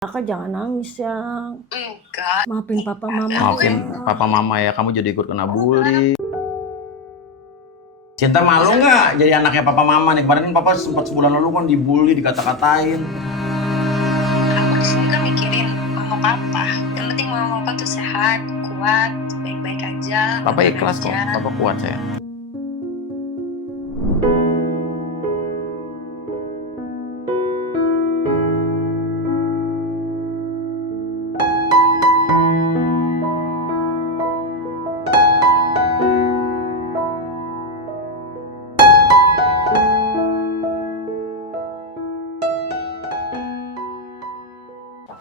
Kakak jangan nangis ya. Enggak. Maafin papa mama. Maafin papa mama ya, kamu jadi ikut kena bully. Cinta malu nggak jadi anaknya papa mama nih? Kemarin kan papa sempat sebulan lalu kan dibully, dikata-katain. Aku disini kan mikirin mama papa. Yang penting mama papa tuh sehat, kuat, baik-baik aja. Papa aman ikhlas kok, aja. papa kuat saya.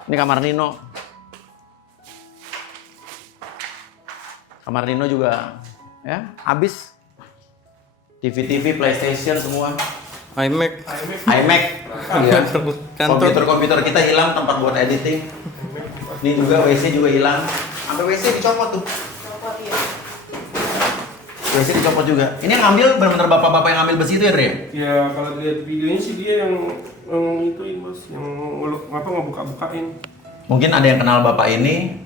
Ini kamar Nino. Kamar Nino juga ya habis. TV, PlayStation semua. iMac. iMac. Ya. Kantor. Komputer kita hilang, tempat buat editing. Ini juga WC juga hilang. Sampai WC dicopot tuh. WC dicopot juga. Ini yang ngambil benar-benar bapak-bapak yang ngambil besi itu ya, Dre? Ya kalau lihat videonya sih dia yang ituin bos, yang ngebuka-bukain. Mungkin ada yang kenal bapak ini.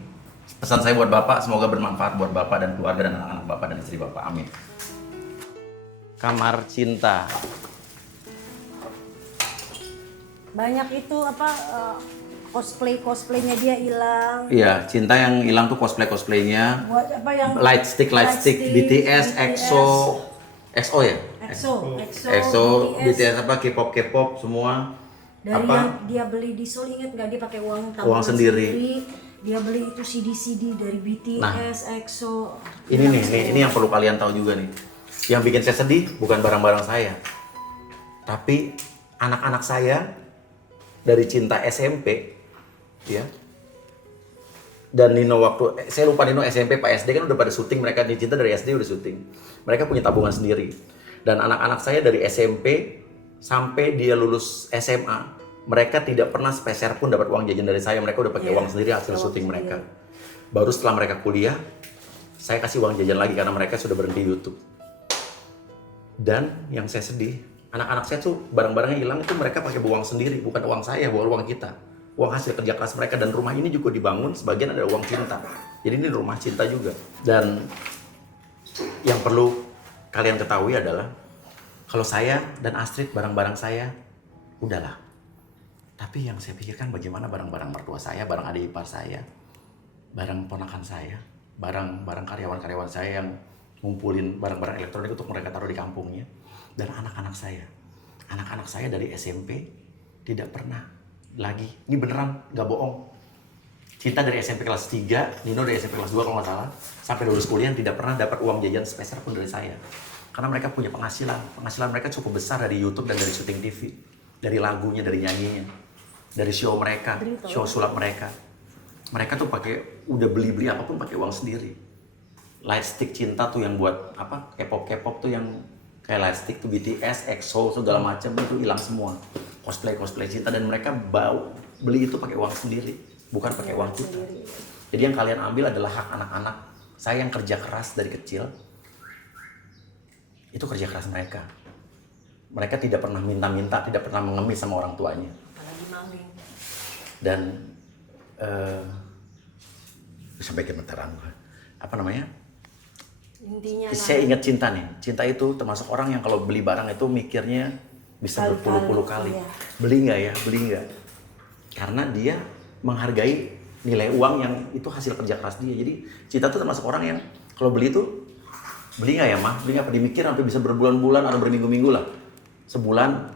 Pesan saya buat bapak, semoga bermanfaat buat bapak dan keluarga dan anak-anak bapak dan istri bapak. Amin. Kamar cinta. Banyak itu cosplaynya dia hilang. Iya, cinta yang hilang tuh cosplaynya. Buat apa yang Light stick, BTS, EXO, EXO ya? EXO, BTS apa, K-pop semua. Dari apa? yang dia beli di Seoul, inget nggak, dia pakai uang tabungan Uang sendiri. Dia beli itu CD dari BTS, Nah, EXO. Ini yang perlu kalian tahu juga nih. Yang bikin saya sedih bukan barang-barang saya, tapi anak-anak saya dari cinta SMP, ya. Dan Nino waktu saya lupa Nino SMP Pak SD kan udah pada syuting, mereka di cinta dari SD udah syuting. Mereka punya tabungan sendiri. Dan anak-anak saya dari SMP sampai dia lulus SMA, mereka tidak pernah sepeser pun dapat uang jajan dari saya. Mereka udah pakai uang sendiri hasil syuting mereka. Baru setelah mereka kuliah, saya kasih uang jajan lagi karena mereka sudah berhenti YouTube. Dan yang saya sedih, anak-anak saya tuh barang-barangnya hilang itu mereka pakai uang sendiri, bukan uang saya, bukan uang kita. Uang hasil kerja keras mereka, dan rumah ini juga dibangun sebagian ada uang cinta. Jadi ini rumah cinta juga. Dan yang perlu kalian ketahui adalah kalau saya dan Astrid barang-barang saya udahlah. Tapi yang saya pikirkan bagaimana barang-barang mertua saya, barang adik ipar saya, barang ponakan saya, barang-barang karyawan-karyawan saya yang ngumpulin barang-barang elektronik untuk mereka taruh di kampungnya. Dan anak-anak saya. Anak-anak saya dari SMP tidak pernah lagi, ini beneran gak bohong. Cinta dari SMP kelas 3, Nino dari SMP kelas 2 kalau nggak salah, sampai lulus kuliah tidak pernah dapat uang jajan sepeser pun dari saya. Karena mereka punya penghasilan mereka cukup besar dari YouTube dan dari syuting TV, dari lagunya, dari nyanyinya, dari show mereka, show sulap mereka. Mereka tuh pakai, udah beli apapun pakai uang sendiri. Light stick cinta tuh yang buat apa, K-pop tuh yang kayak light stick tuh BTS, EXO segala macam itu hilang semua. Cosplay cinta, dan mereka beli itu pakai uang sendiri, bukan pakai uang kita. Jadi yang kalian ambil adalah hak anak-anak saya yang kerja keras dari kecil. Itu kerja keras mereka. Mereka tidak pernah minta-minta, tidak pernah mengemis sama orang tuanya. Dan sampai gemetaran. Apa namanya? Intinya saya ingat cinta nih. Cinta itu termasuk orang yang kalau beli barang itu mikirnya bisa berpuluh-puluh kali. Iya. Beli nggak? Karena dia menghargai nilai uang yang itu hasil kerja keras dia. Jadi cinta itu termasuk orang yang kalau beli itu, beli nggak ya mah? Beli nggak? Dimikir sampai bisa berbulan-bulan atau berminggu-minggu lah. Sebulan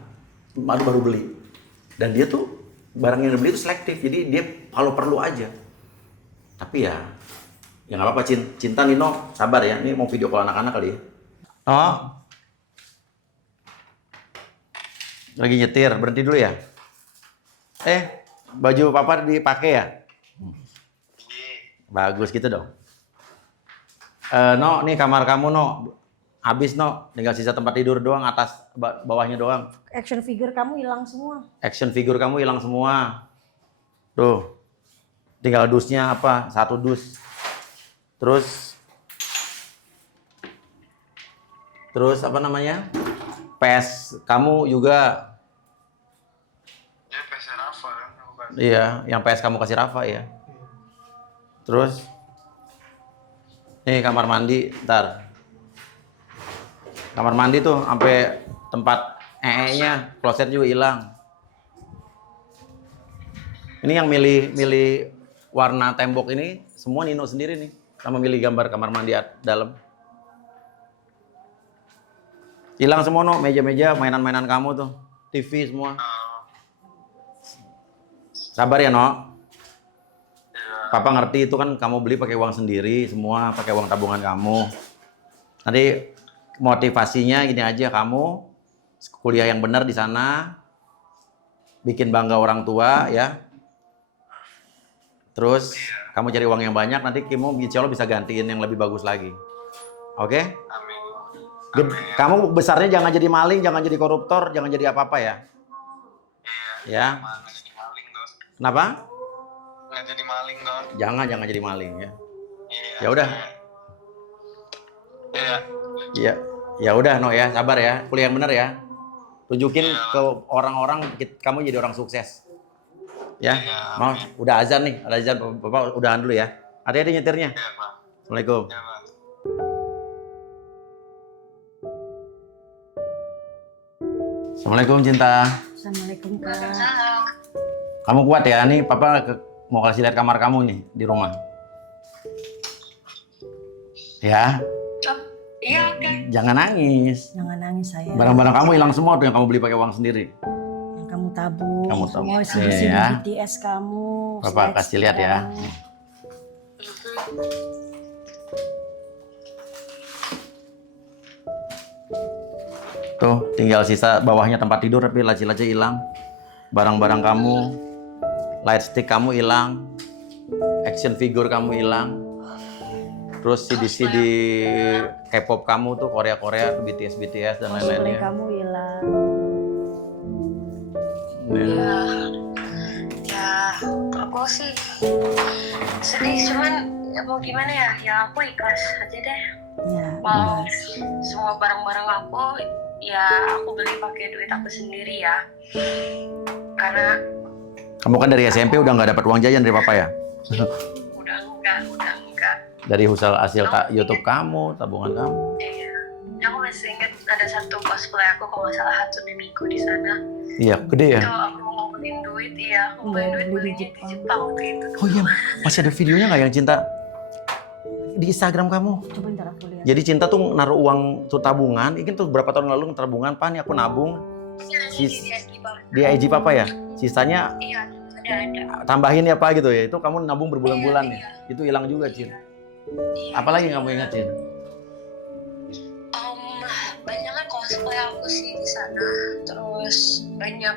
baru beli. Dan dia tuh barang yang dibeli itu selektif. Jadi dia kalau perlu aja. Tapi ya nggak apa-apa, cinta Nino, sabar ya. Ini mau video call anak-anak kali ya. Oh, lagi nyetir, berhenti dulu ya. Baju papa dipakai ya? Bagus gitu dong. No, nih kamar kamu no. Habis no, tinggal sisa tempat tidur doang, atas bawahnya doang. action figure kamu hilang semua. Action figure kamu hilang semua. Tuh. Tinggal dusnya apa? 1 dus. Terus apa namanya? PS kamu juga. Ya PS Rafa kan, bukan Iya, yang PS kamu kasih Rafa ya. Terus nih kamar mandi, ntar. Kamar mandi tuh sampai tempat nya kloset juga hilang. Ini yang milih warna tembok ini semua Nino sendiri nih, sama milih gambar kamar mandi dalam. Hilang semua no, meja-meja, mainan-mainan kamu tuh, TV semua. Sabar ya no. Papa ngerti itu kan kamu beli pakai uang sendiri, semua pakai uang tabungan kamu. Nanti motivasinya gini aja, kamu kuliah yang benar di sana, bikin bangga orang tua ya. Terus kamu cari uang yang banyak, nanti kamu insya Allah bisa gantiin yang lebih bagus lagi. Oke? Amin. Kamu besarnya jangan jadi maling, jangan jadi koruptor, jangan jadi apa-apa ya. Iya. Ya. Nggak jadi maling dong. Kenapa? Nggak jadi maling dong. Jangan jadi maling ya. Iya. Ya udah. Iya. Iya. Ya udah no ya, sabar ya. Kuliah yang benar ya. Tunjukin ke orang-orang kamu jadi orang sukses. Ya. Iya, Mau udah azan nih, ada azan. Bapak udahan dulu ya. Hati-hati nyetirnya. Iya, Pak. Assalamualaikum. Iya, Pak. Assalamualaikum Cinta. Assalamualaikum Kak. Salam. Kamu kuat ya? Nih Papa mau kasih lihat kamar kamu nih di rumah. Ya, Oh, iya, oke. jangan nangis. Jangan nangis saya. Barang-barang kamu hilang semua tuh yang kamu beli pakai uang sendiri. Yang kamu tabung. Kamu tabung. Semua CD-CD Ya. BTS kamu. Bapak slides kasih lihat ya. kamu. Tuh, tinggal sisa bawahnya tempat tidur tapi laci-laci hilang. Barang-barang kamu, light stick kamu hilang. Action figure kamu hilang. Terus CD-CD K-pop kamu tuh Korea-Korea, BTS dan Cosplay lain-lainnya. kamu hilang. Ya. Ya, aku sih sedih, cuman ya mau gimana ya? Ya aku ikhlas aja deh. Ya. Mau semua barang-barang aku, ya aku beli pakai duit aku sendiri ya. Karena Kamu kan dari SMP udah nggak dapat uang jajan dari papa ya? udah enggak. Dari hasil YouTube kamu, tabungan kamu. Iya. Aku masih ingat ada satu cosplay aku kalau nggak salah Hatsune Miku di sana. Iya, gede ya. Itu aku ngumpulin duit, iya aku ngumpulin duit Beli di belinya di Jepang waktu itu. Oh iya, masih ada videonya nggak yang Cinta di Instagram kamu? Coba ntar aku lihat. Jadi Cinta tuh naruh uang tuh tabungan, ini tuh berapa tahun lalu tabungan, Pak nih aku nabung di IG Papa ya. Sisanya Iya, ada. tambahin ya Pak gitu ya. Itu kamu nabung berbulan-bulan Iya, ya. Itu hilang juga, Cin. Iya. Apalagi yang kamu ingat, Cin? Banyak kan cosplay aku sih di sana. Terus banyak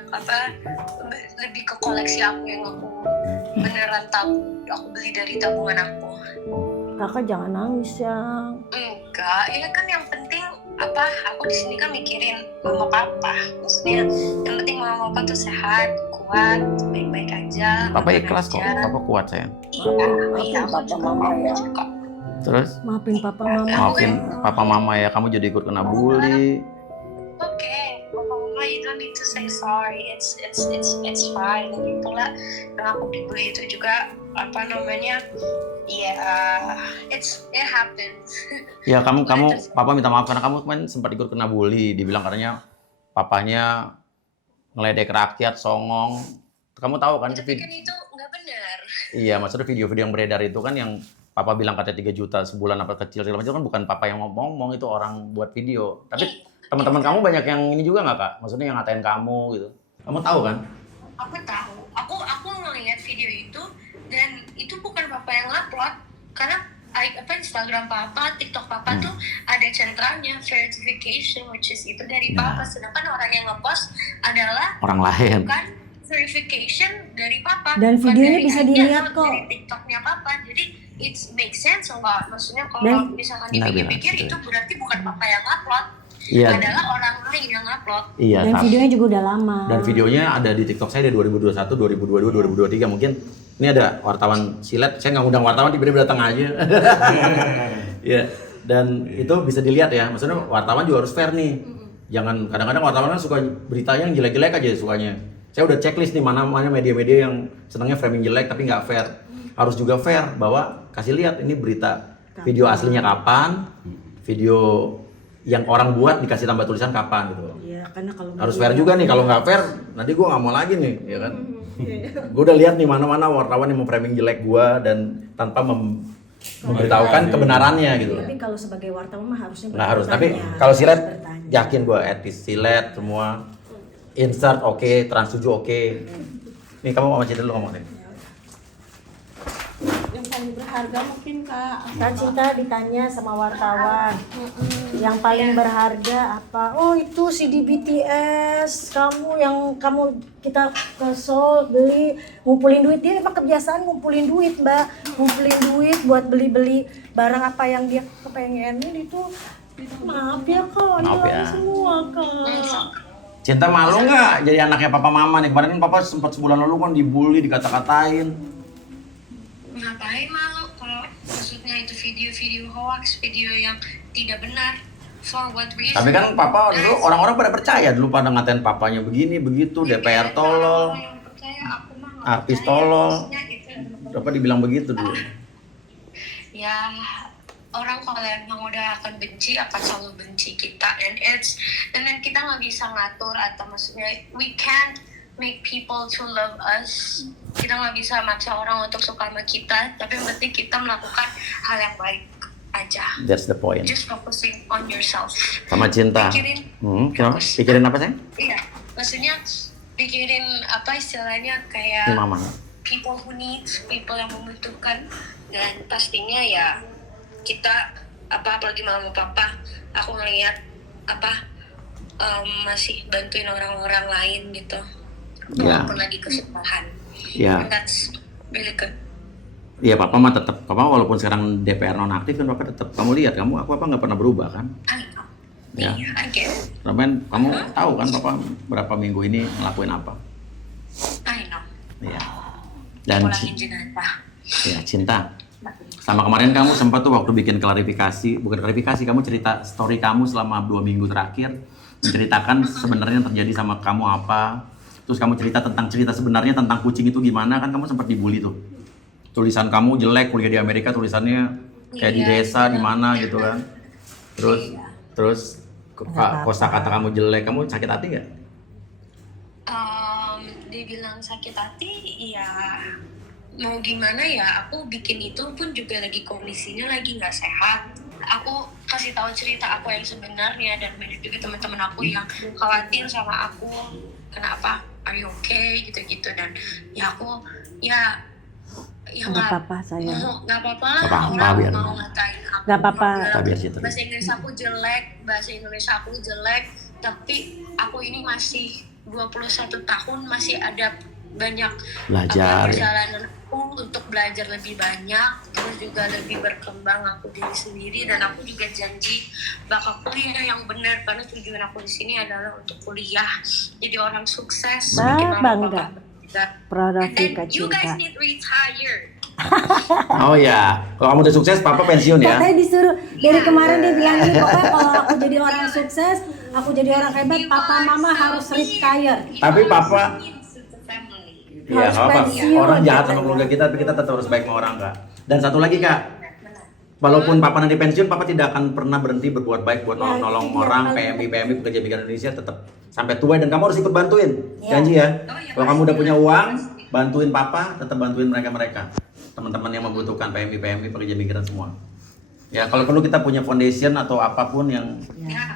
lebih ke koleksi aku yang aku beneran aku beli dari tabungan aku. Kakak jangan nangis ya. Enggak, ya kan yang penting aku di sini kan mikirin mama papa. Maksudnya yang penting mama papa tuh sehat, kuat, baik-baik aja. Papa aman ikhlas kok, aja. Papa kuat sayang. Iya, aku Papa, juga, mama aku ya. juga. Terus Maafin papa mama. maafin Papa Mama ya, kamu jadi ikut kena bully. Oke, papa mama you don't need to say sorry. It's fine. Lagi pula yang aku dibully itu juga ya it happens. Ya kamu Papa minta maaf karena kamu kemarin sempat ikut kena bully, dibilang katanya papanya ngeledek rakyat, songong. Kamu tahu kan? Tapi kan itu nggak benar. Iya, maksudnya video-video yang beredar itu kan yang Papa bilang katanya 3 juta sebulan apa kecil segala macam, kan bukan Papa yang ngomong, itu orang buat video. Tapi teman-teman kamu banyak yang ini juga nggak Kak? Maksudnya yang ngatain kamu gitu. Kamu tahu kan? Aku tahu. Aku ngeliat video itu dan itu bukan papa yang upload karena Instagram papa, TikTok papa tuh ada centralnya verification which is itu dari papa, sedangkan orang yang ngepost adalah Orang lain. bukan verification dari papa. Dan bukan videonya dari bisa IG dilihat atau kok. dari TikToknya papa. Jadi it makes sense lah. Maksudnya kalau Dan- misalkan Benar, dipikir-pikir benar, itu berarti bukan papa yang upload, Iya. adalah orang lain yang upload. Iya, Dan tapi- videonya juga udah lama. dan videonya ada di TikTok saya dari 2021, 2022, 2023 mungkin. Ini ada wartawan silet, saya nggak undang wartawan, tiba-tiba datang aja. Ya, dan itu bisa dilihat ya. Maksudnya wartawan juga harus fair nih. Jangan, kadang-kadang wartawan kan suka berita yang jelek-jelek aja sukanya. Saya udah checklist nih mana media-media yang senangnya framing jelek tapi nggak fair. Harus juga fair bahwa kasih lihat ini berita video aslinya kapan, video yang orang buat dikasih tambah tulisan kapan gitu. Iya, karena kalau Harus fair juga nih, kalau nggak fair nanti gue nggak mau lagi nih, ya kan? Gue udah lihat nih mana-mana wartawan yang memframing jelek gue dan tanpa memberitahukan kebenarannya gitu. Tapi kalau sebagai wartawan mah harusnya Nggak harus, tapi bertanya, kalau silet harus bertanya. yakin gue etis, silet semua, insert oke, Trans 7 oke. Nih kamu mau cerita dulu ngomong deh. Yang paling berharga mungkin Kak. Kak Cinta ditanya sama wartawan, yang paling berharga apa? Oh itu CD BTS, kita ke Seoul beli, ngumpulin duit. Dia emang kebiasaan ngumpulin duit Mbak, ngumpulin duit buat beli barang apa yang dia kepengenin itu. Maaf ya Kak, Maaf ya. semua Kak. Cinta malu nggak jadi anaknya papa mama nih? Kemarin kan papa sempat sebulan lalu kan dibully, dikata-katain. Ngapain malu kalau maksudnya itu video-video hoax, video yang tidak benar. For what reason? Tapi kan papa dulu orang-orang pada percaya dulu pada ngatain papanya begini begitu, DPR tolol, Kalau yang percaya, aku mah nggak artis percaya, tolol. maksudnya gitu. Apa dibilang begitu dulu? Ya orang kalau emang udah akan benci akan selalu benci kita, and then kita nggak bisa ngatur atau maksudnya we can't make people to love us. Kita nggak bisa maksa orang untuk suka sama kita, tapi yang penting kita melakukan hal yang baik aja. That's the point. Just focusing on yourself. Sama Cinta. Kenapa? Pikirin apa sih? Iya, maksudnya pikirin apa istilahnya Ini kayak mama. people who needs, people yang membutuhkan, dan pastinya ya kita apalagi mama papa, aku ngelihat masih bantuin orang-orang lain gitu, Ya. walaupun lagi kesusahan. Ya. And that's really good. Iya papa mah tetap, papa walaupun sekarang DPR nonaktif kan papa tetap. Kamu lihat aku apa nggak pernah berubah kan? I know. Ya. Iya, I get it. Ramen, kamu tahu kan papa berapa minggu ini ngelakuin apa? I know. Iya. Dan Pulangin jenazah. ya Cinta. Sama kemarin kamu sempat tuh waktu bikin bukan klarifikasi, kamu cerita story kamu selama 2 minggu terakhir, menceritakan sebenarnya yang terjadi sama kamu apa. Terus kamu cerita sebenarnya tentang kucing itu gimana, kan kamu sempat dibully tuh. Tulisan kamu jelek, kuliah di Amerika tulisannya kayak di desa di mana gitu kan. Terus kosakata kamu jelek, kamu sakit hati nggak? Dibilang sakit hati, ya mau gimana ya, aku bikin itu pun juga lagi kondisinya lagi nggak sehat. Aku kasih tahu cerita aku yang sebenarnya, dan banyak juga teman-teman aku yang khawatir sama aku, kenapa, are you okay, gitu-gitu. Dan ya aku ya Nggak apa-apa sayang. nggak apa-apa lah, Nggak apa-apa, orang biar mau ngatain aku, Nggak apa-apa. mau Biar situ. bahasa Inggris aku jelek, bahasa Indonesia aku jelek, tapi aku ini masih 21 tahun, masih ada banyak Belajar, ya. perjalanan aku untuk belajar lebih banyak, terus juga lebih berkembang aku diri sendiri, dan aku juga janji bakal kuliah yang benar, karena tujuan aku di sini adalah untuk kuliah, jadi orang sukses, Bah, bikin mama bangga. papa bangga. Proud of And you then Kak you guys Cinta. need retire. Oh ya, kalau kamu udah sukses, papa pensiun ya. Katanya disuruh dari kemarin dia bilang nih, pokoknya kalau aku jadi orang sukses, aku jadi orang hebat, papa mama harus retire. Tapi papa, iya Harus apa? pensiun, Orang jahat sama katanya. keluarga kita, tapi kita tetap harus baik sama orang kak. Dan satu lagi kak, walaupun papa nanti pensiun, papa tidak akan pernah berhenti berbuat baik buat Ya, nolong itu dia orang, paling PMI pekerja migran Indonesia tetap sampai tua, dan kamu harus ikut bantuin. Ya. Janji ya. Kalau kamu udah punya uang, bantuin papa, tetap bantuin mereka. Teman-teman yang membutuhkan PMI pekerja migran semua. Ya kalau perlu kita punya foundation atau apapun yang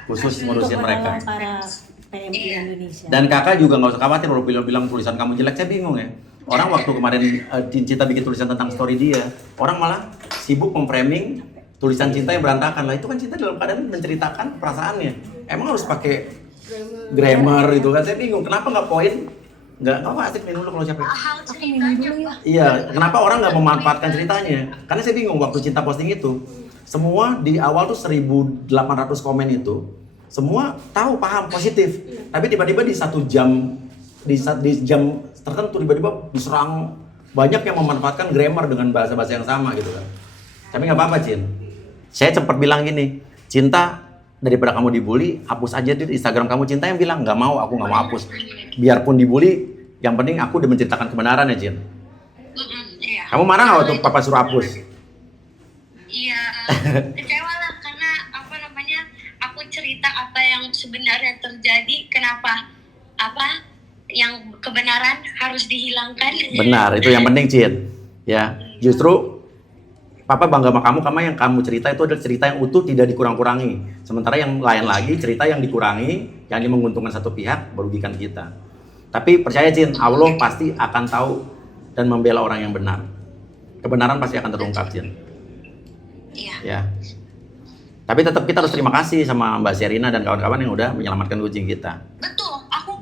khusus ngurusin Untuk mereka. menolong para PMI Indonesia. Dan kakak juga nggak usah khawatir kalau bilang tulisan kamu jelek, saya bingung ya. Orang waktu kemarin Cinta bikin tulisan tentang story dia, orang malah sibuk memframing tulisan Cinta yang berantakan. Lah itu kan Cinta dalam keadaan menceritakan perasaannya. Emang harus pakai grammar itu kan, saya bingung. Kenapa nggak poin? Nggak apa asik minum dulu kalau capek. Hal ceritanya Iya, kenapa orang nggak memanfaatkan ceritanya? Karena saya bingung waktu Cinta posting itu, semua di awal tuh 1.800 komen itu, semua tahu paham positif, tapi tiba-tiba di 1 jam di jam tertentu tiba-tiba diserang banyak yang memanfaatkan grammar dengan bahasa-bahasa yang sama gitu kan. Tapi nggak apa-apa Cin. Saya sempat bilang gini, Cinta daripada kamu dibully, hapus aja di Instagram kamu. Cinta yang bilang nggak mau, aku nggak mau hapus. Biarpun dibully, Yang penting aku udah menceritakan kebenaran ya, Jin. Iya. Kamu marah nggak waktu papa suruh hapus? Iya, kecewa lah karena apa namanya, aku cerita apa yang sebenarnya terjadi, kenapa apa yang kebenaran harus dihilangkan. Benar, itu yang penting, Cin. Ya, justru papa bangga sama kamu karena yang kamu cerita itu adalah cerita yang utuh, tidak dikurang-kurangi. Sementara yang lain lagi cerita yang dikurangi, yang menguntungkan satu pihak, merugikan kita. Tapi percaya, Cin, Allah pasti akan tahu dan membela orang yang benar. Kebenaran pasti akan terungkap, Cin. Iya. Ya. Tapi tetap kita harus terima kasih sama Mbak Sherina dan kawan-kawan yang udah menyelamatkan kucing kita. Betul, aku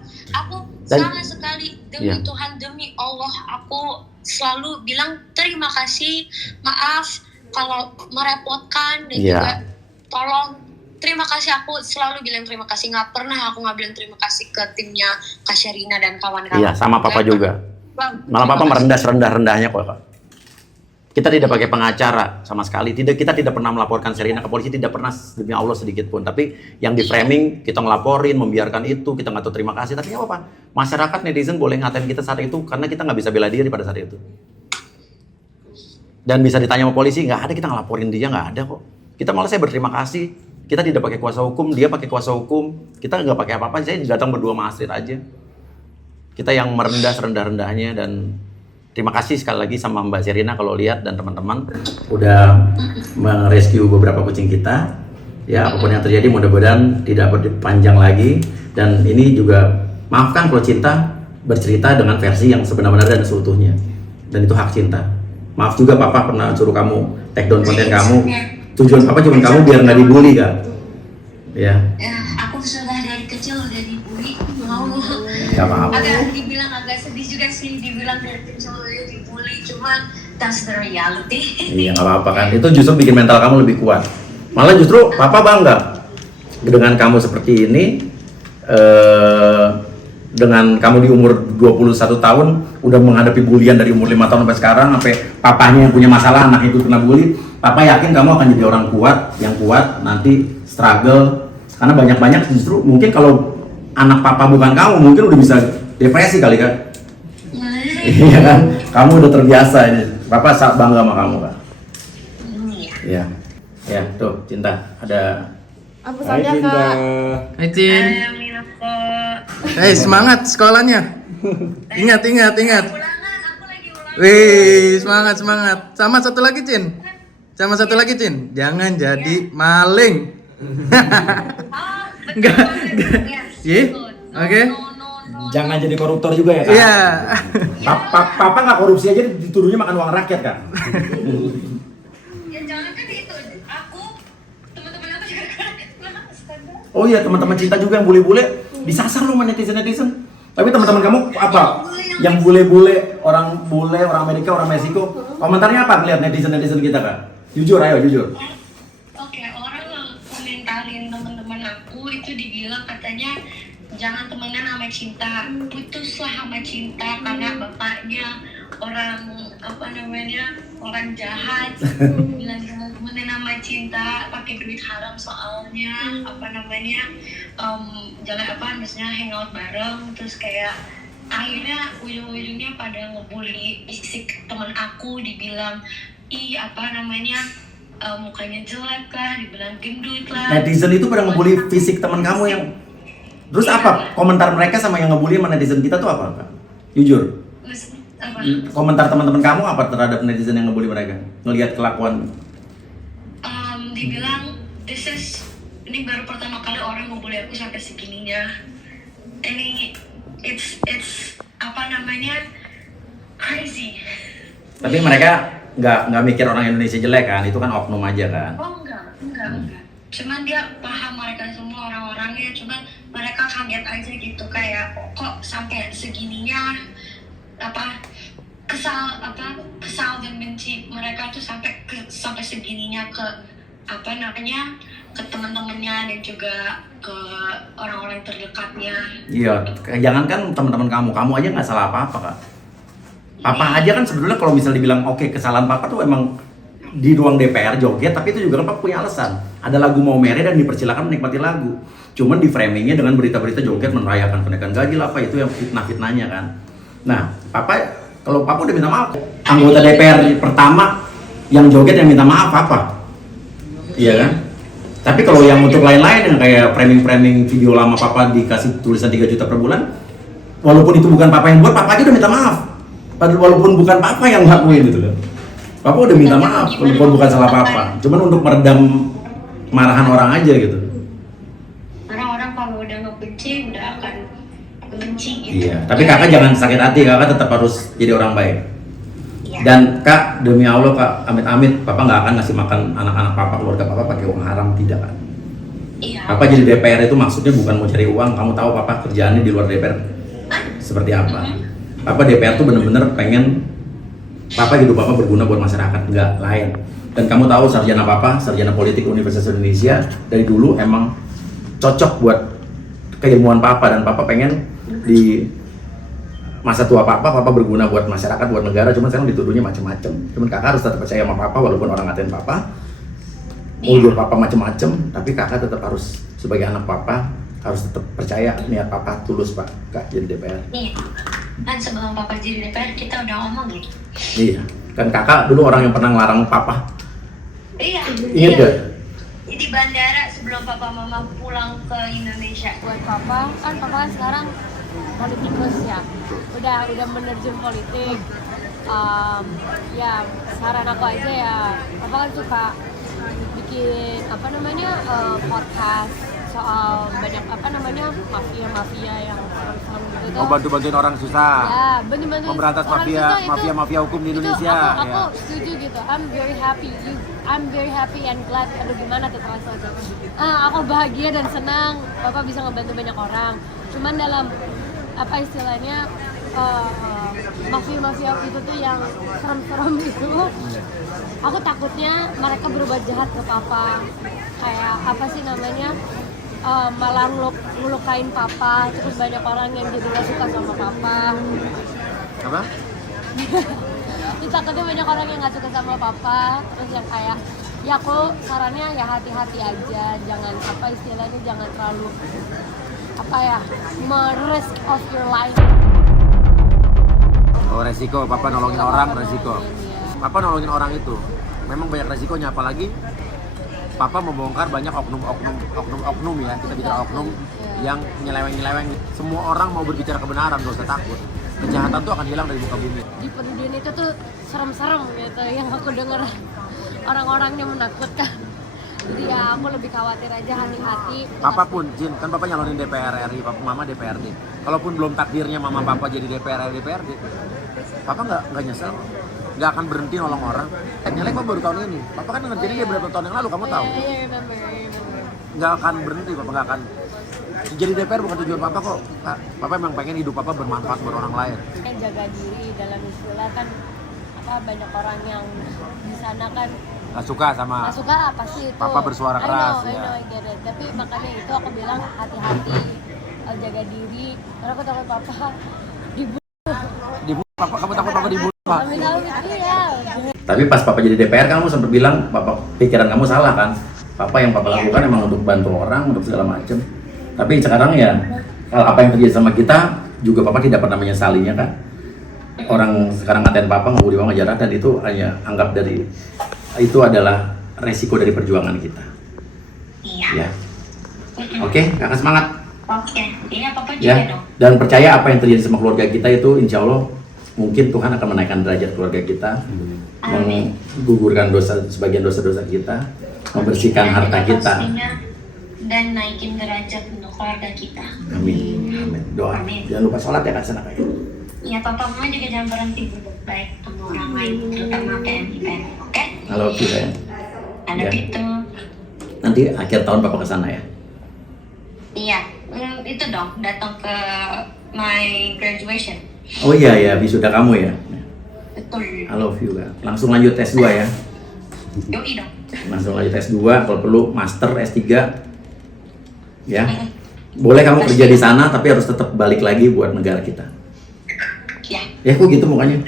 Dan- sama sekali demi Iya. Tuhan, demi Allah, aku selalu bilang terima kasih, maaf kalau merepotkan dan Iya. juga tolong. Terima kasih, aku selalu bilang terima kasih, nggak pernah aku nggak bilang terima kasih ke timnya Kak Sherina dan kawan-kawan. Iya, sama papa juga. Bang, Malah papa terima kasih. merendah serendah-rendahnya kok, Kak. Kita tidak pakai pengacara sama sekali. Kita tidak pernah melaporkan Sherina ke polisi, tidak pernah demi Allah sedikit pun. Tapi yang di framing kita ngelaporin, membiarkan itu, kita nggak tahu terima kasih. Tapi nggak apa-apa. Masyarakat netizen boleh ngatain kita saat itu karena kita nggak bisa bela diri pada saat itu. Dan bisa ditanya sama polisi, nggak ada kita ngelaporin dia, nggak ada kok. Kita malah saya berterima kasih. Kita tidak pakai kuasa hukum, dia pakai kuasa hukum. Kita nggak pakai apa-apa. Saya datang berdua sama Astrid aja. Kita yang merendah serendah-rendahnya dan terima kasih sekali lagi sama Mbak Sherina kalau lihat dan teman-teman udah merescue beberapa kucing kita. Ya, apapun yang terjadi mudah-mudahan tidak berpanjang lagi. Dan ini juga maafkan kalau Cinta bercerita dengan versi yang sebenar-benar dan seutuhnya. Dan itu hak Cinta. Maaf juga Papa pernah suruh kamu take down konten kamu. Tujuan Papa cuma kamu biar nggak dibully kan? Ya. Ya, aku sudah dari kecil udah dibully, mau Gak apa-apa. dibilang agak sedih juga sih, dibilang dari kecil udah dibully, cuman that's the reality. Iya nggak apa-apa kan. Itu justru bikin mental kamu lebih kuat. Malah justru Papa bangga dengan kamu seperti ini. Dengan kamu di umur 21 tahun udah menghadapi bulian dari umur 5 tahun sampai sekarang, sampai papanya yang punya masalah anaknya itu kena bully. Papa yakin kamu akan jadi orang kuat, yang kuat nanti struggle. Karena banyak-banyak justru mungkin kalau anak papa bukan kamu mungkin udah bisa depresi kali kan. Iya kan? Kamu udah terbiasa ini. Papa sangat bangga sama kamu kan. Iya. Ya, tuh Cinta ada. Apa saja Kak? Hai Cin. Aku Semangat sekolahnya. Ingat. ulangan, aku lagi ulangan. Wih, semangat. Sama satu lagi Cin. Jangan jadi maling. Enggak. Iya? Oke. Jangan jadi koruptor juga ya kan? Iya. Papa nggak korupsi aja dituduhnya makan uang rakyat kan? Ya jangan kan itu, aku teman-teman aku juga kurang astaga. Oh iya teman-teman Cinta juga yang bule-bule disasar loh sama netizen. Tapi teman-teman kamu apa? Yang bule-bule, orang Amerika, orang Meksiko, komentarnya apa ngeliat netizen kita kan? Jujur, ayo jujur. Oke, orang yang komentarin teman-teman aku itu dibilang katanya jangan temenan sama Cinta, putuslah sama Cinta karena bapaknya orang jahat. Bilang jangan temenan sama Cinta, pakai duit haram soalnya jangan misalnya hangout bareng, terus kayak akhirnya ujung-ujungnya pada ngebully fisik teman aku, dibilang mukanya jelek lah, dibilang gendut lah. Netizen itu pada ngebully fisik teman kamu yang. Terus apa? Komentar mereka sama yang ngebully sama netizen kita tuh apa, Kak? Jujur. Terus apa? Komentar teman-teman kamu apa terhadap netizen yang ngebully mereka? Ngelihat kelakuan. Dibilang ini baru pertama kali orang ngebully aku sampai segininya. Ini it's crazy. Tapi mereka nggak mikir orang Indonesia jelek kan? Itu kan oknum aja kan? Oh enggak. Cuman dia paham mereka semua orang-orangnya, cuman mereka kaget aja gitu kayak kok sampai segininya kesal dan benci mereka tuh sampai segininya ke ke teman-temannya dan juga ke orang-orang terdekatnya. Iya, jangankan teman-teman kamu aja nggak salah apa-apa Kak. Papa aja kan sebetulnya kalau misalnya dibilang oke, kesalahan Papa tuh emang di ruang DPR joget, tapi itu juga kan Papa punya alasan. Ada lagu Mau Mere dan dipersilakan menikmati lagu. Cuman di framingnya dengan berita-berita joget merayakan kenaikan gaji lah apa itu yang fitnah-fitnahnya kan. Nah, kalau papa udah minta maaf, anggota DPR pertama yang joget yang minta maaf papa. Iya kan? Tapi kalau yang untuk lain-lain yang kayak framing-framing video lama papa dikasih tulisan 3 juta per bulan, walaupun itu bukan papa yang buat, papa aja udah minta maaf. Walaupun bukan papa yang ngelakuin gitu loh. Papa udah minta maaf, walaupun bukan salah papa. Cuman untuk meredam marahan orang aja gitu. Orang-orang kalau udah ngebenci udah akan benci gitu. Iya, tapi kakak jangan sakit hati, kakak tetap harus jadi orang baik. Iya. Dan kak, demi Allah kak, amit-amit, papa nggak akan ngasih makan anak-anak papa, keluarga papa pakai uang haram, tidak kan? Iya. Papa jadi DPR itu maksudnya bukan mau cari uang, kamu tahu papa kerjaannya di luar DPR seperti apa? Papa DPR tuh bener-bener pengen papa hidup papa berguna buat masyarakat, nggak lain. Dan kamu tahu sarjana papa, sarjana politik Universitas Indonesia dari dulu emang cocok buat keilmuan papa, dan papa pengen di masa tua papa berguna buat masyarakat, buat negara. Cuman sekarang dituduhnya macam-macam. Cuman kakak harus tetap percaya sama papa walaupun orang ngatain papa, udah papa macam-macam, tapi kakak tetap harus sebagai anak papa harus tetap percaya niat papa tulus pak kak jadi DPR. Iya. Kan sebelum papa jadi DPR kita udah ngomong gitu. Iya, kan kakak dulu orang yang pernah ngelarang papa. Iya. Ingat gak? Di bandara sebelum papa mama pulang ke Indonesia. Buat papa kan sekarang politikus ya, udah menerjun politik. Ya saran aku aja ya, papa kan suka bikin podcast soal banyak mafia yang serem-serem gitu tuh. Oh, bantu-bantuin orang susah. Ya, bantu-bantu Memberantas orang mafia, susah itu. mafia hukum di Indonesia. Aku Ya. setuju gitu. I'm very happy and glad. Aduh gimana tuh translate? Aku bahagia dan senang Bapak bisa ngebantu banyak orang. Cuman dalam apa istilahnya mafia itu tuh yang serem-serem itu, aku takutnya mereka berubah jahat ke papa. Kayak apa sih namanya? Malah ngelukain papa, terus banyak orang yang jadi gak suka sama papa. Apa? Terus takutnya banyak orang yang gak suka sama papa, terus yang kayak ya aku sarannya ya hati-hati aja, jangan apa istilahnya jangan terlalu risk of your life. Oh, resiko. Papa nolongin orang, resiko. Papa nolongin orang itu memang banyak resikonya, apalagi papa membongkar banyak oknum ya, kita bicara oknum yang nyeleweng. Semua orang mau berbicara kebenaran, gak usah takut. Kejahatan tuh akan hilang dari muka bumi. Di pendidikan itu tuh serem-serem gitu, yang aku dengar orang-orangnya menakutkan. Jadi ya aku lebih khawatir aja, hati-hati. Papa pun, Jin, kan papa nyalonin DPR RI, papa mama DPRD. Kalaupun belum takdirnya mama papa jadi DPR RI DPRD, papa nggak nyesel, nggak akan berhenti nolong orang. Nyalek papa baru tahun ini, papa kan ngerjainnya dia beberapa tahun yang lalu, kamu tahu. Iya, remember. Nggak akan berhenti, papa nggak akan. Jadi DPR bukan tujuan papa kok, Pak. Papa emang pengen hidup papa bermanfaat buat orang lain. Kan jaga diri dalam istilah kan banyak orang yang di sana kan Nggak suka sama. nggak suka pasti itu. Papa bersuara keras, I ya. know, I get it. Tapi makanya itu aku bilang hati-hati, jaga diri. Karena aku takut papa dibunuh. Papa, kamu takut papa dibunuh, Pak? Amit-amit iya. Tapi pas papa jadi DPR kamu sempat bilang papa pikiran kamu salah kan? Papa yang papa lakukan emang untuk bantu orang, untuk segala macem. Tapi sekarang ya kalau apa yang terjadi sama kita juga papa tidak pernah menyesalinya kan? Orang sekarang ngatain papa nggak di bawah ngejarak, dan itu hanya anggap dari itu adalah resiko dari perjuangan kita. Iya. Ya. Oke, kakak semangat. Oke. Iya papa juga Ya. dong. Dan percaya apa yang terjadi sama keluarga kita itu insya Allah mungkin Tuhan akan menaikkan derajat keluarga kita, menggugurkan sebagian dosa-dosa kita, membersihkan Dan harta kita. pastinya, dan naikin derajat untuk keluarga kita. Amin. Amin. Doa. Amin. Jangan lupa sholat ya kak sana kak. Ya papa mama juga jangan berhenti berbuat baik sama orang lain, terutama PMI. Oke? Halo Oki sayang. Ada Ya. itu. Nanti akhir tahun papa kesana ya. Iya. Itu dong datang ke my graduation. Oh iya ya, wisuda kamu ya. Betul. I love you kak. Langsung lanjut S2 ya. Yoi dong. Langsung lanjut S2, kalau perlu master S3. Ya. Boleh kamu kerja di sana tapi harus tetap balik lagi buat negara kita. Ya. Ya kok gitu mukanya.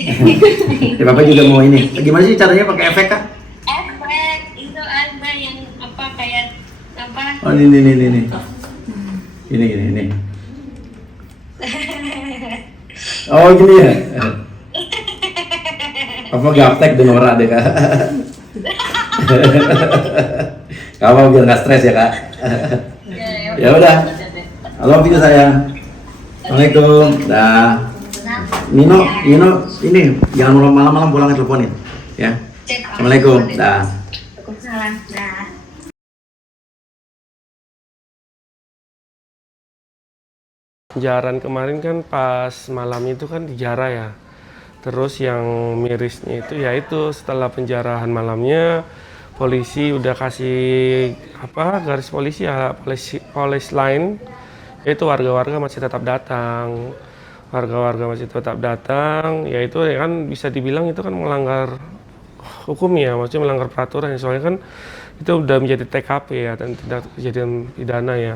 Ya papa juga mau ini. Gimana sih caranya pakai efek kak? Efek itu ada yang apa kayak apa? Oh ini. Ini. Oh gini ya. Apa gaptek dan Nora deh kak. Kamu biar nggak stres ya kak. Ya udah. Halo video sayang. Assalamualaikum. Dah. Nino, ini jangan malam-malam pulang teleponin. Ya. Assalamualaikum. Dah. Waalaikumsalam. Dah. Penjaraan kemarin kan pas malam itu kan dijarah ya. Terus yang mirisnya itu ya itu setelah penjarahan malamnya polisi udah kasih garis polisi ya polis line, yaitu warga-warga masih tetap datang. Warga-warga masih tetap datang, yaitu ya kan bisa dibilang itu kan melanggar hukum ya, maksudnya melanggar peraturan. Soalnya kan itu udah menjadi TKP ya dan tidak kejadian pidana ya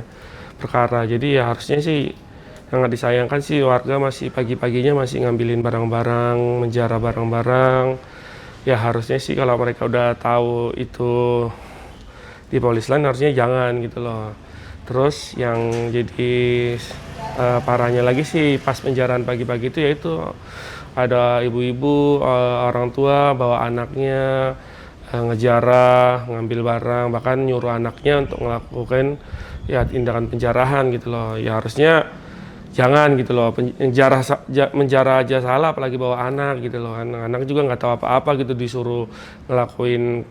perkara. Jadi ya harusnya sih sangat disayangkan sih warga masih pagi-paginya masih ngambilin barang-barang, menjarah barang-barang. Ya harusnya sih kalau mereka udah tahu itu di polis lain harusnya jangan gitu loh. Terus yang jadi parahnya lagi sih pas penjarahan pagi-pagi itu yaitu ada ibu-ibu, orang tua bawa anaknya ngejarah, ngambil barang, bahkan nyuruh anaknya untuk melakukan ya tindakan penjarahan gitu loh. Ya harusnya jangan gitu loh, menjarah aja salah apalagi bawa anak gitu loh. Anak juga nggak tahu apa-apa gitu disuruh ngelakuin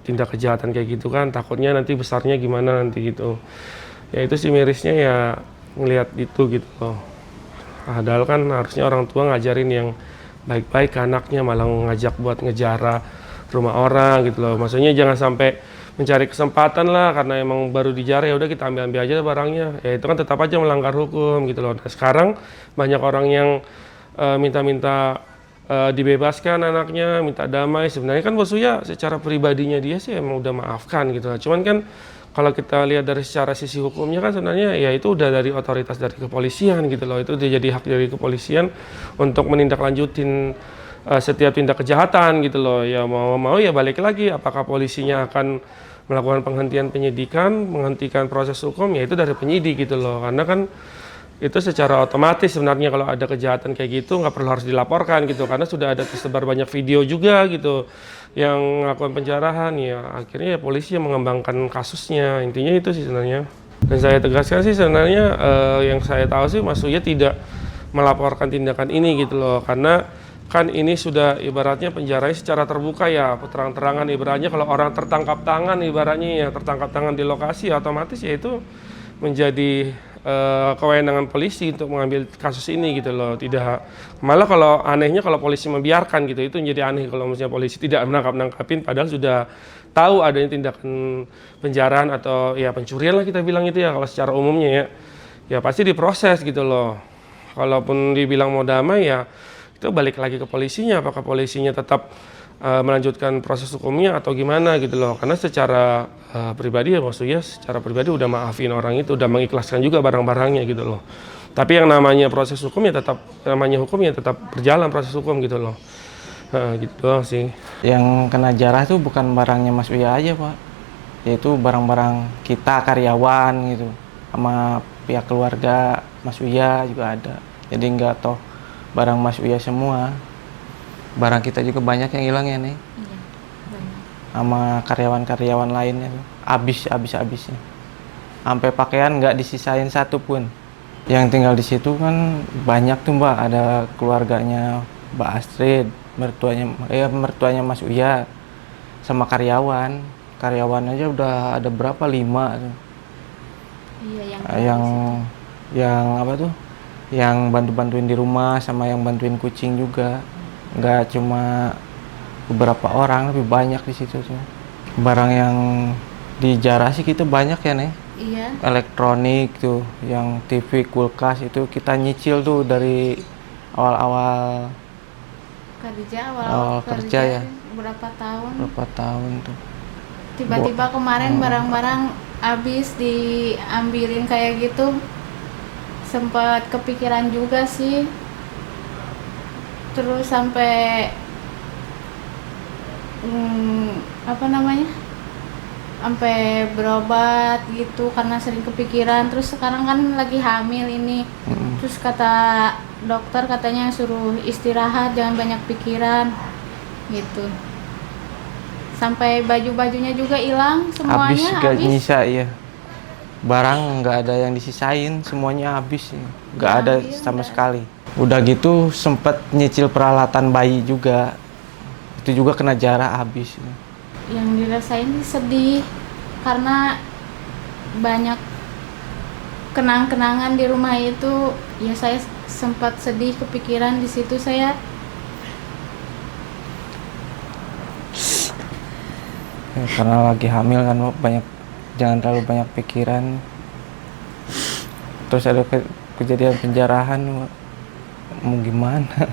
tindak kejahatan kayak gitu kan, takutnya nanti besarnya gimana nanti gitu. Ya itu sih mirisnya ya ngelihat itu gitu loh. Padahal kan harusnya orang tua ngajarin yang baik-baik ke anaknya, malah ngajak buat ngejarah rumah orang gitu loh. Maksudnya jangan sampai mencari kesempatan lah karena emang baru dijarah ya udah kita ambil aja barangnya. Ya itu kan tetap aja melanggar hukum gitu loh. Nah, sekarang banyak orang yang minta-minta dibebaskan anaknya, minta damai. Sebenarnya kan maksudnya secara pribadinya dia sih emang udah maafkan gitu loh. Cuman kan kalau kita lihat dari secara sisi hukumnya kan sebenarnya ya itu udah dari otoritas dari kepolisian gitu loh. Itu udah jadi hak dari kepolisian untuk menindaklanjutin setiap tindak kejahatan gitu loh. Ya mau ya balik lagi apakah polisinya akan melakukan penghentian penyidikan, menghentikan proses hukum, ya itu dari penyidik gitu loh. Karena kan itu secara otomatis sebenarnya kalau ada kejahatan kayak gitu nggak perlu harus dilaporkan gitu. Karena sudah ada tersebar banyak video juga gitu yang melakukan penjarahan, ya akhirnya ya polisi yang mengembangkan kasusnya. Intinya itu sih sebenarnya. Dan saya tegaskan sih sebenarnya yang saya tahu sih Mas Uya tidak melaporkan tindakan ini gitu loh. Karena kan ini sudah ibaratnya penjaranya secara terbuka ya, terang-terangan ibaratnya kalau orang tertangkap tangan ibaratnya ya tertangkap tangan di lokasi ya, otomatis ya itu menjadi kewenangan polisi untuk mengambil kasus ini gitu loh. Tidak, malah kalau anehnya kalau polisi membiarkan gitu, itu menjadi aneh kalau misalnya polisi tidak menangkapin padahal sudah tahu adanya tindakan penjarahan atau ya pencurian lah kita bilang itu ya kalau secara umumnya ya pasti diproses gitu loh. Kalaupun dibilang mau damai ya itu balik lagi ke polisinya, apakah polisinya tetap melanjutkan proses hukumnya atau gimana gitu loh. Karena secara pribadi ya maksudnya secara pribadi udah maafin orang itu, udah mengikhlaskan juga barang-barangnya gitu loh. Tapi yang namanya proses hukum ya tetap, namanya hukum ya tetap berjalan proses hukum gitu loh. Gitu doang sih. Yang kena jarah itu bukan barangnya Mas Uya aja Pak, yaitu barang-barang kita karyawan gitu, sama pihak keluarga Mas Uya juga ada. Jadi nggak toh barang Mas Uya semua, barang kita juga banyak yang hilang ya nih. Iya, sama karyawan-karyawan lainnya habisnya, sampai pakaian nggak disisain satu pun. Yang tinggal di situ kan banyak tuh Mbak, ada keluarganya Mbak Astrid, mertuanya Mas Uya, sama karyawan aja udah ada berapa, 5 tuh. Iya, yang apa tuh? Yang bantuin di rumah sama yang bantuin kucing juga. Nggak cuma beberapa orang, lebih banyak di situ tuh. Barang yang dijarah sih kita banyak ya nih. Iya. Elektronik tuh, yang TV, kulkas itu kita nyicil tuh dari awal kerja ya. Berapa tahun tuh. Tiba-tiba kemarin barang-barang habis diambilin kayak gitu. Sempat kepikiran juga sih, terus sampai sampai berobat gitu karena sering kepikiran. Terus sekarang kan lagi hamil ini. Terus kata dokter katanya suruh istirahat, jangan banyak pikiran gitu. Sampai baju-bajunya juga hilang Habis semuanya, gak habis. nyisa ya. Barang nggak ada yang disisain, semuanya habis. Nggak ada sama sekali. Udah gitu sempet nyicil peralatan bayi juga. Itu juga kena jarah habis. Yang dirasain sedih karena banyak kenang-kenangan di rumah itu. Ya saya sempat sedih, kepikiran di situ saya. Ya, karena lagi hamil kan banyak, jangan terlalu banyak pikiran. Terus ada kejadian penjarahan, mau gimana?